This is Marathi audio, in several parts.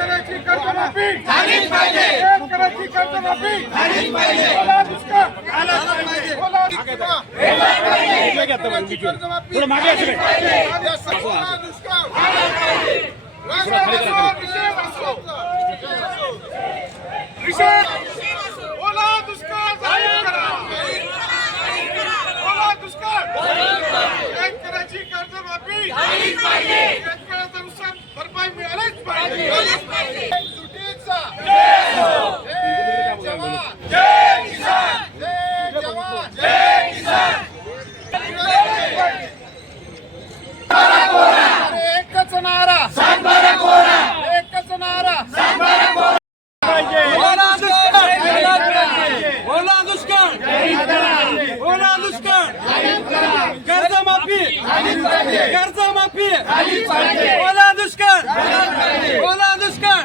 शेतकऱ्याची कर्जमाफी. झालीच पाहिजे. शेतकऱ्याची कर्जमाफी. झालीच पाहिजे. ओला दुष्काळ. आलाच पाहिजे. ओला दुष्काळ. कर्जमाफी. झालीच पाहिजे. ओला दुष्काळ. आलाच पाहिजे. रंग असो, विषय असो. विषय ओला दुष्काळ जाहीर करा ओला दुष्काळ शेतकऱ्याची कर्जमाफी शेतकऱ्याचं नुकसान भरपाई मिळालीच पाहिजे सुटीचा जय जवान जय किसान जय जवान जय किसान अरे एकच नारा एकच नारा ओला दुष्काळ ओला दुष्काळ ओला दुष्काळ कर्जमाफी कर्जमाफी ओला दुष्काळ. ओला दुष्काळ.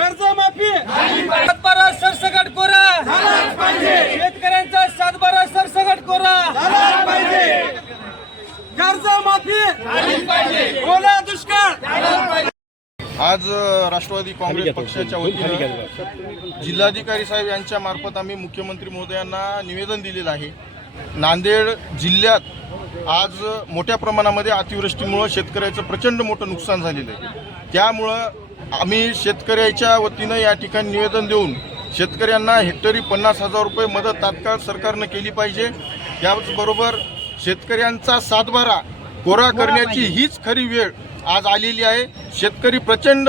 कर्जमाफी सातबारा सरसकट कोरा. शेतकऱ्यांचा सातबारा सरसकट कोरा. कर्जमाफी ओला दुष्काळ. आज राष्ट्रवादी काँग्रेस पक्षाच्या वतीनं जिल्हाधिकारी साहेब यांच्या मार्फत आम्ही मुख्यमंत्री महोदयांना निवेदन दिलेलं आहे. नांदेड जिल्ह्यात आज मोठ्या प्रमाणामध्ये अतिवृष्टीमुळं शेतकऱ्याचं प्रचंड मोठं नुकसान झालेलं आहे. त्यामुळं आम्ही शेतकऱ्याच्या वतीनं या ठिकाणी निवेदन देऊन शेतकऱ्यांना हेक्टरी पन्नास हजार रुपये मदत तात्काळ सरकारनं केली पाहिजे. त्याचबरोबर शेतकऱ्यांचा सातबारा कोरा करण्याची हीच खरी वेळ आज आलेली आहे. शेतकरी प्रचंड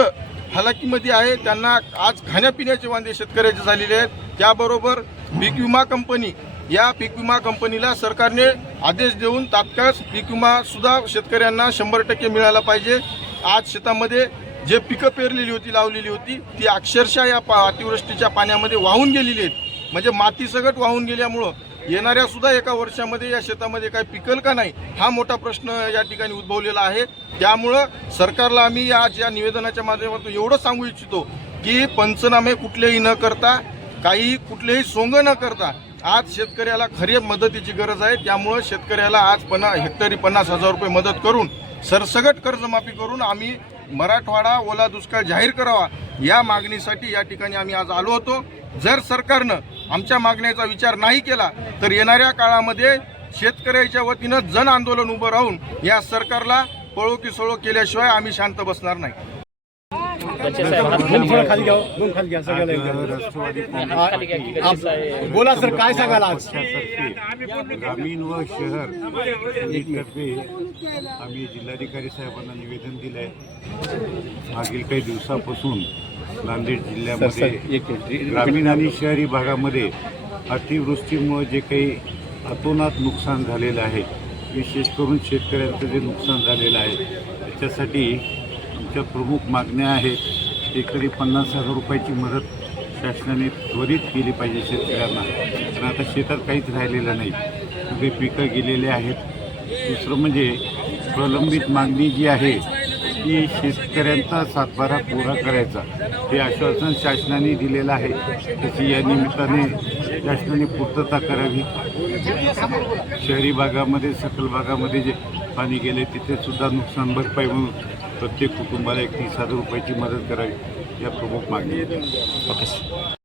हालाकीमध्ये आहे. त्यांना आज खाण्यापिण्याचे वांदे शेतकऱ्याचे झालेले आहेत. त्याबरोबर पीक विमा कंपनी या पीक विमा कंपनीला सरकारने आदेश देऊन तात्काळ पीक विमा सुद्धा शेतकऱ्यांना शंभर टक्के मिळाला पाहिजे. आज शेतामध्ये जे पिकं पेरलेली होती लावलेली होती ती अक्षरशः या पा अतिवृष्टीच्या पाण्यामध्ये वाहून गेलेली आहेत. म्हणजे माती सगट वाहून गेल्यामुळं येणाऱ्या सुद्धा एका वर्षामध्ये या शेतामध्ये काय पिकल का नाही हा मोठा प्रश्न या ठिकाणी उद्भवलेला आहे. त्यामुळं सरकारला आम्ही या या निवेदनाच्या माध्यमातून एवढं सांगू इच्छितो की पंचनामे कुठलेही न करता काही कुठलेही सोंग न करता आज शेतकऱ्याला खरी मदतीची गरज आहे. त्यामुळं शेतकऱ्याला आज पन्ना हेक्टरी पन्नास हजार रुपये मदत करून सरसगट कर्जमाफी करून आम्ही मराठवाडा ओला दुष्काळ जाहीर करावा या मागणीसाठी या ठिकाणी आम्ही आज आलो होतो. जर सरकारनं आमच्या मागण्याचा विचार नाही केला तर येणाऱ्या काळामध्ये शेतकऱ्याच्या वतीनं जन आंदोलन उभं राहून या सरकारला पळो की सोळो केल्याशिवाय आम्ही शांत बसणार नाही. बोला सर काय सांगाल आज? पक्षातर्फे ग्रामीण व शहर आम्ही जिल्हाधिकारी साहेबांना निवेदन दिलं आहे मागील काही दिवसापासून नांदेड जिल्ह्यामध्ये ग्रामीण आणि शहरी भागामध्ये अतिवृष्टीमुळे जे काही अतोनात नुकसान झालेलं आहे विशेष करून शेतकऱ्यांचं जे नुकसान झालेलं आहे त्याच्यासाठी आमच्या प्रमुख मागण्या आहेत. एकरी पन्नास हजार रुपयाची मदत शासनाने त्वरित केली पाहिजे शेतकऱ्यांना. कारण आता शेतात काहीच राहिलेलं नाही. सगळे पिकं गेलेले आहेत. दुसरं म्हणजे प्रलंबित मागणी जी आहे ती शेतकऱ्यांचा सातबारा पुरा करायचा. हे आश्वासन शासनाने दिलेलं आहे. त्याची या निमित्ताने शासनाने पूर्तता करावी. शहरी भागामध्ये सकल भागामध्ये जे पाणी गेले तिथे सुद्धा नुकसान भरपाई म्हणून प्रत्येक कुटुंबाला एक तीस हजार रुपयाची मदत करावी या प्रमुख मागणी ओके